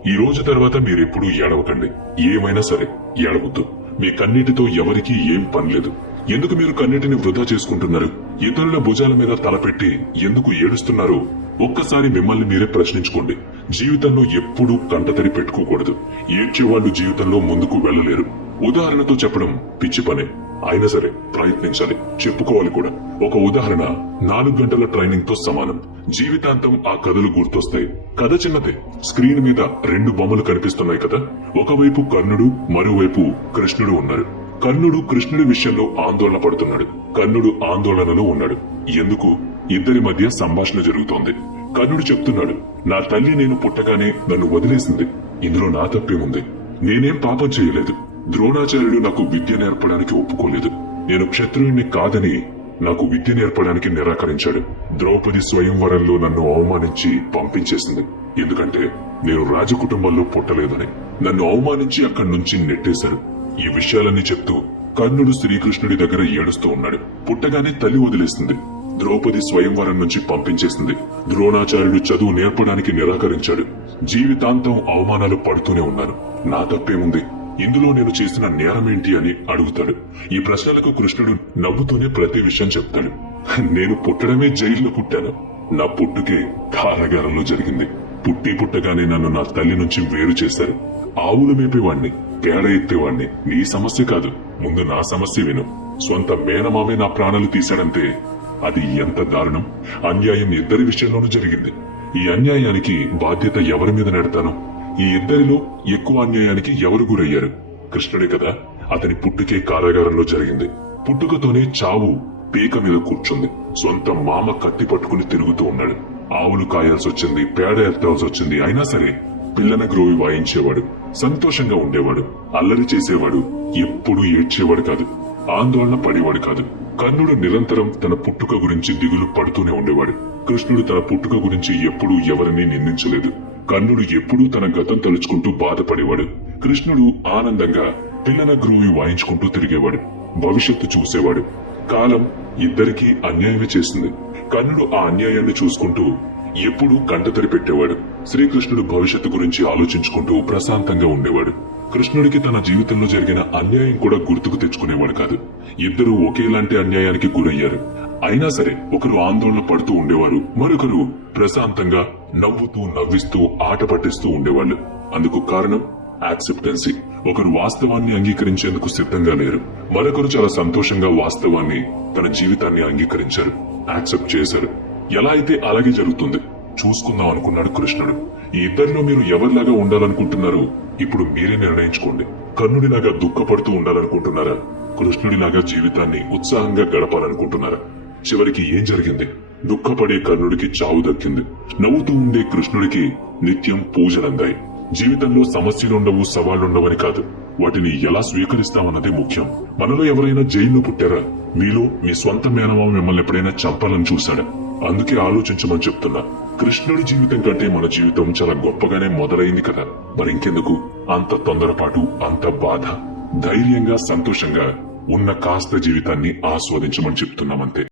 ఈ రోజు తర్వాత మీరెప్పుడూ ఏడవకండి. ఏమైనా సరే ఏడవద్దు. మీ కన్నీటితో ఎవరికీ ఏం పనిలేదు. ఎందుకు మీరు కన్నీటిని వృధా చేసుకుంటున్నారు? ఇతరుల భుజాల మీద తలపెట్టి ఎందుకు ఏడుస్తున్నారు? ఒక్కసారి మిమ్మల్ని మీరే ప్రశ్నించుకోండి. జీవితంలో ఎప్పుడూ కంటతడి పెట్టుకోకూడదు. ఏడ్చేవాళ్లు జీవితంలో ముందుకు వెళ్లలేరు. ఉదాహరణతో చెప్పడం పిచ్చి పనే. అయినా సరే ప్రయత్నించాలి, చెప్పుకోవాలి కూడా. ఒక ఉదాహరణ 4 గంటల ట్రైనింగ్ తో సమానం. జీవితాంతం ఆ కథలు గుర్తొస్తాయి. కథ చిన్నదే. స్క్రీన్ మీద 2 బొమ్మలు కనిపిస్తున్నాయి కదా. ఒకవైపు కర్ణుడు, మరోవైపు కృష్ణుడు ఉన్నారు. కర్ణుడు కృష్ణుడి విషయంలో ఆందోళన పడుతున్నాడు. కర్ణుడు ఆందోళనలో ఉన్నాడు. ఎందుకు? ఇద్దరి మధ్య సంభాషణ జరుగుతోంది. కర్ణుడు చెప్తున్నాడు, నా తల్లి నేను పుట్టగానే నన్ను వదిలేసింది. ఇందులో నా తప్పేముంది? నేనేం పాపం చేయలేదు. ద్రోణాచార్యుడు నాకు విద్య నేర్పడానికి ఒప్పుకోలేదు. నేను క్షత్రుయుణ్ణి కాదని నాకు విద్య నేర్పడానికి నిరాకరించాడు. ద్రౌపది స్వయంవరంలో నన్ను అవమానించి పంపించేసింది. ఎందుకంటే నేను రాజకుటుంబంలో పుట్టలేదని. నన్ను అవమానించి అక్కడి నుంచి నెట్టేశారు. ఈ విషయాలన్నీ చెప్తూ కర్ణుడు శ్రీకృష్ణుడి దగ్గర ఏడుస్తూ ఉన్నాడు. పుట్టగానే తల్లి వదిలేసింది. ద్రౌపది స్వయంవరం నుంచి పంపించేసింది. ద్రోణాచార్యుడు చదువు నేర్పడానికి నిరాకరించాడు. జీవితాంతం అవమానాలు పడుతూనే ఉన్నాను. నా తప్పేముంది? ఇందులో నేను చేసిన నేరమేంటి అని అడుగుతాడు. ఈ ప్రశ్నలకు కృష్ణుడు నవ్వుతూనే ప్రతి విషయం చెప్తాడు. నేను పుట్టడమే జైల్లో పుట్టాను. నా పుట్టుకే కారాగారంలో జరిగింది. పుట్టగానే నన్ను నా తల్లి నుంచి వేరు చేశారు. ఆవులు మేపేవాణ్ణి, పేడ ఎత్తేవాణ్ణి. నీ సమస్య కాదు, ముందు నా సమస్య విను. స్వంత మేనమామే నా ప్రాణాలు తీశాడంటే అది ఎంత దారుణం! అన్యాయం ఇద్దరి విషయంలోనూ జరిగింది. ఈ అన్యాయానికి బాధ్యత ఎవరి మీద నెడతాను? ఈ ఇద్దరిలో ఎక్కువ అన్యాయానికి ఎవరు గురయ్యారు? కృష్ణుడే కదా. అతని పుట్టుకే కారాగారంలో జరిగింది. పుట్టుకతోనే చావు పీక మీద కూర్చుంది. సొంత మామ కత్తి పట్టుకుని తిరుగుతూ ఉన్నాడు. ఆవులు కాయాల్సి వచ్చింది, పేడ ఎత్తాల్సి వచ్చింది. అయినా సరే పిల్లన గ్రోవి వాయించేవాడు. సంతోషంగా ఉండేవాడు. అల్లరి చేసేవాడు. ఎప్పుడూ ఏడ్చేవాడు కాదు. ఆందోళన పడేవాడు కాదు. కర్ణుడు నిరంతరం తన పుట్టుక గురించి దిగులు పడుతూనే ఉండేవాడు. కృష్ణుడు తన పుట్టుక గురించి ఎప్పుడూ ఎవరిని నిందించలేదు. కర్ణుడు ఎప్పుడూ తన గతం తలుచుకుంటూ బాధపడేవాడు. కృష్ణుడు ఆనందంగా పిల్లన గ్రోవి వాయించుకుంటూ తిరిగేవాడు. భవిష్యత్తు చూసేవాడు. కాలం ఇద్దరికీ అన్యాయమే చేసింది. కర్ణుడు ఆ అన్యాయాన్ని చూసుకుంటూ ఎప్పుడూ కంటతడి పెట్టేవాడు. శ్రీకృష్ణుడు భవిష్యత్తు గురించి ఆలోచించుకుంటూ ప్రశాంతంగా ఉండేవాడు. కృష్ణుడికి తన జీవితంలో జరిగిన అన్యాయం కూడా గుర్తుకు తెచ్చుకునేవాడు కాదు. ఇద్దరూ ఒకేలాంటి అన్యాయానికి గురయ్యారు. అయినా సరే ఒకరు ఆందోళన పడుతూ ఉండేవారు, మరొకరు ప్రశాంతంగా నవ్వుతూ నవ్విస్తూ ఆట పట్టిస్తూ ఉండేవాళ్లు. అందుకు కారణం యాక్సెప్టెన్సీ. ఒకరు వాస్తవాన్ని అంగీకరించేందుకు సిద్ధంగా లేరు. మరొకరు చాలా సంతోషంగా వాస్తవాన్ని, తన జీవితాన్ని అంగీకరించారు, యాక్సెప్ట్ చేశారు. ఎలా అయితే అలాగే జరుగుతుంది. చూసుకుందాం అనుకున్నాడు కృష్ణుడు. ఈ ఇద్దరిలో మీరు ఎవరిలాగా ఉండాలనుకుంటున్నారు? ఇప్పుడు మీరే నిర్ణయించుకోండి. కర్ణుడిలాగా దుఃఖపడుతూ ఉండాలనుకుంటున్నారా? కృష్ణుడిలాగా జీవితాన్ని ఉత్సాహంగా గడపాలనుకుంటున్నారా? చివరికి ఏం జరిగింది? దుఃఖపడే కర్ణుడికి చావు దక్కింది. నవ్వుతూ ఉండే కృష్ణుడికి నిత్యం పూజలందాయి. జీవితంలో సమస్యలుండవు, సవాళ్లుండవని కాదు, వాటిని ఎలా స్వీకరిస్తామన్నదే ముఖ్యం. మనలో ఎవరైనా జైల్లో పుట్టారా? మీలో మీ స్వంత మేనమామ మిమ్మల్ని ఎప్పుడైనా చంపాలని చూశాడా? అందుకే ఆలోచించమని చెప్తున్నా. కృష్ణుడి జీవితం కంటే మన జీవితం చాలా గొప్పగానే మొదలైంది కదా. మరింకెందుకు అంత తొందరపాటు, అంత బాధ? ధైర్యంగా సంతోషంగా ఉన్న కాస్త జీవితాన్ని ఆస్వాదించమని చెప్తున్నామంతే.